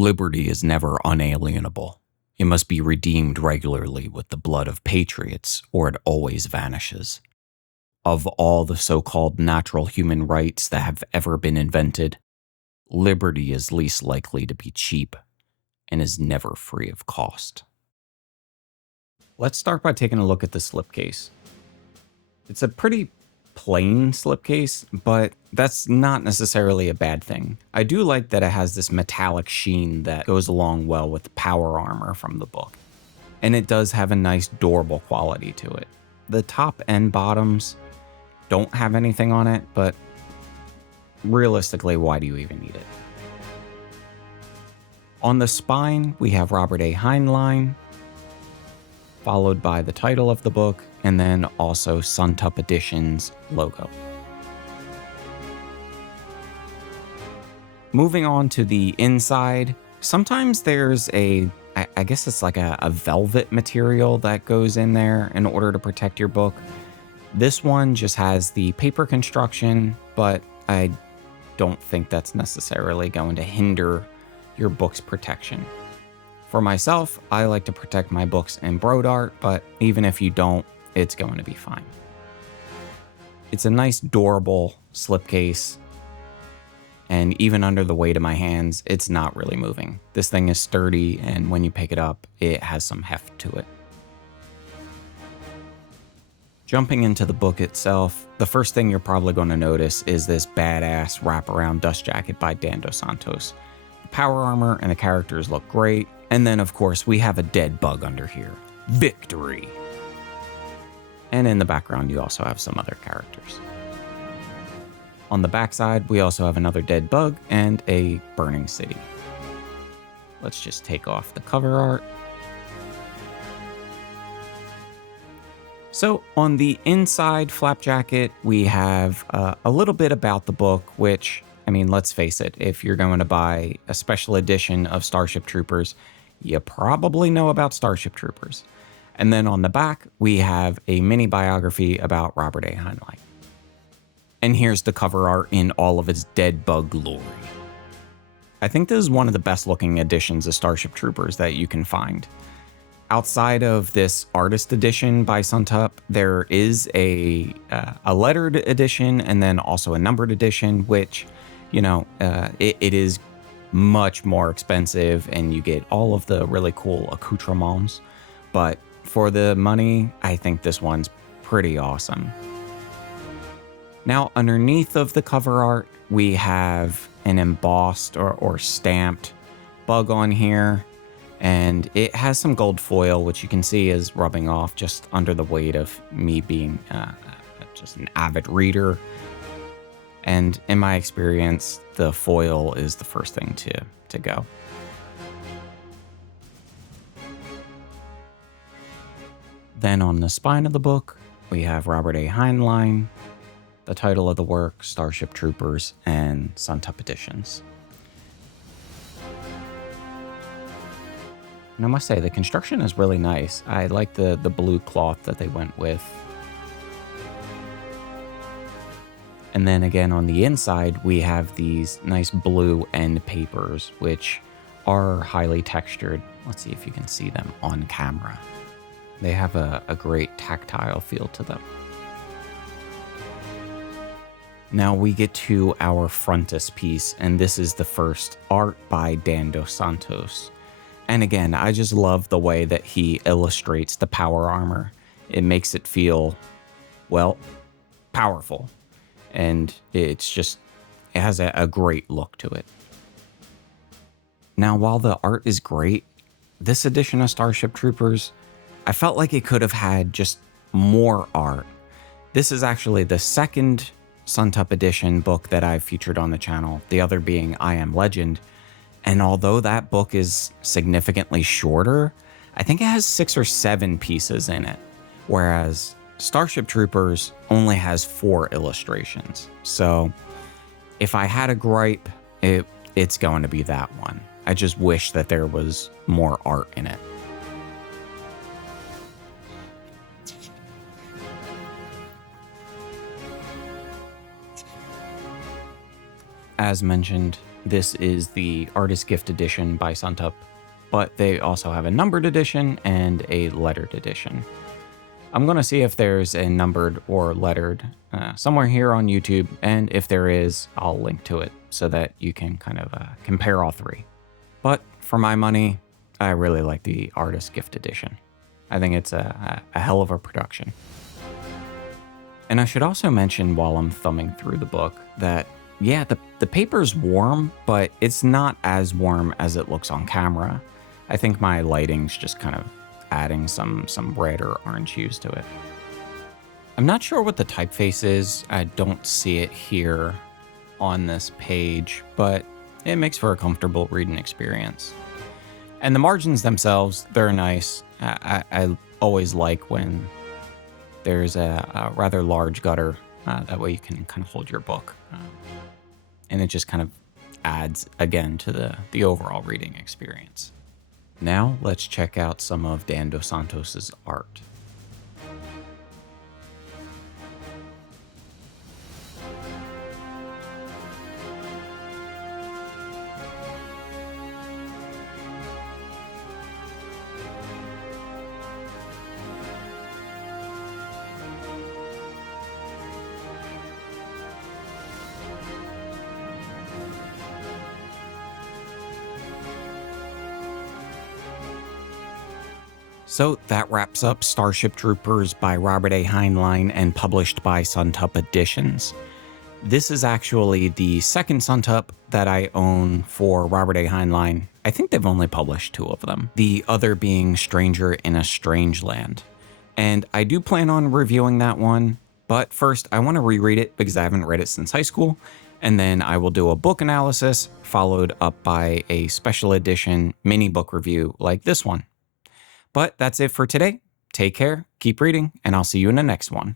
Liberty is never unalienable. It must be redeemed regularly with the blood of patriots, or it always vanishes. Of all the so-called natural human rights that have ever been invented, liberty is least likely to be cheap and is never free of cost. Let's start by taking a look at the slipcase. It's a pretty plain slipcase, but that's not necessarily a bad thing. I do like that it has this metallic sheen that goes along well with the power armor from the book. And it does have a nice durable quality to it. The top and bottoms don't have anything on it, but realistically, why do you even need it? On the spine, we have Robert A. Heinlein, followed by the title of the book, and then also Suntup Editions logo. Moving on to the inside, sometimes there's I guess it's like a velvet material that goes in there in order to protect your book. This one just has the paper construction, but I don't think that's necessarily going to hinder your book's protection. For myself, I like to protect my books in broad art, but even if you don't, it's going to be fine. It's a nice, durable slipcase, and even under the weight of my hands, it's not really moving. This thing is sturdy, and when you pick it up, it has some heft to it. Jumping into the book itself, the first thing you're probably going to notice is this badass wraparound dust jacket by Dan Dos Santos. The power armor and the characters look great. And then, of course, we have a dead bug under here. Victory! And in the background, you also have some other characters. On the backside, we also have another dead bug and a burning city. Let's just take off the cover art. So on the inside flap jacket, we have a little bit about the book, which, I mean, let's face it, if you're going to buy a special edition of Starship Troopers, you probably know about Starship Troopers. And then on the back, we have a mini biography about Robert A. Heinlein. And here's the cover art in all of its dead bug glory. I think this is one of the best looking editions of Starship Troopers that you can find. Outside of this artist edition by Suntup, there is a lettered edition and then also a numbered edition, which, you know, it is much more expensive and you get all of the really cool accoutrements. But for the money, I think this one's pretty awesome. Now, underneath of the cover art, we have an embossed or stamped bug on here. And it has some gold foil, which you can see is rubbing off just under the weight of me being just an avid reader. And in my experience, the foil is the first thing to go. Then on the spine of the book, we have Robert A. Heinlein, the title of the work, Starship Troopers, and Suntup Editions. And I must say, the construction is really nice. I like the blue cloth that they went with. And then again, on the inside, we have these nice blue end papers, which are highly textured. Let's see if you can see them on camera. They have a great tactile feel to them. Now we get to our frontispiece, and this is the first art by Dan Dos Santos. And again, I just love the way that he illustrates the power armor. It makes it feel, well, powerful. And it has a great look to it. Now, while the art is great, this edition of Starship Troopers, I felt like it could have had just more art. This is actually the second Suntup Edition book that I've featured on the channel, the other being I Am Legend. And although that book is significantly shorter, I think it has 6 or 7 pieces in it, whereas Starship Troopers only has 4 illustrations. So if I had a gripe, it's going to be that one. I just wish that there was more art in it. As mentioned, This is the Artist Gift Edition by Suntup, but they also have a numbered edition and a lettered edition. I'm going to see if there's a numbered or lettered somewhere here on YouTube, and if there is, I'll link to it so that you can kind of compare all three. But for my money, I really like the Artist Gift Edition. I think it's a hell of a production. And I should also mention while I'm thumbing through the book that, yeah, the paper's warm, but it's not as warm as it looks on camera. I think my lighting's just kind of adding some red or orange hues to it. I'm not sure what the typeface is. I don't see it here on this page, but it makes for a comfortable reading experience. And the margins themselves, they're nice. I always like when there's a rather large gutter. That way you can kind of hold your book. And it just kind of adds, again, to the overall reading experience. Now let's check out some of Dan Dos Santos's art. So that wraps up Starship Troopers by Robert A. Heinlein and published by Suntup Editions. This is actually the second Suntup that I own for Robert A. Heinlein. I think they've only published 2 of them, the other being Stranger in a Strange Land. And I do plan on reviewing that one, but first I want to reread it because I haven't read it since high school, and then I will do a book analysis followed up by a special edition mini book review like this one. But that's it for today. Take care, keep reading, and I'll see you in the next one.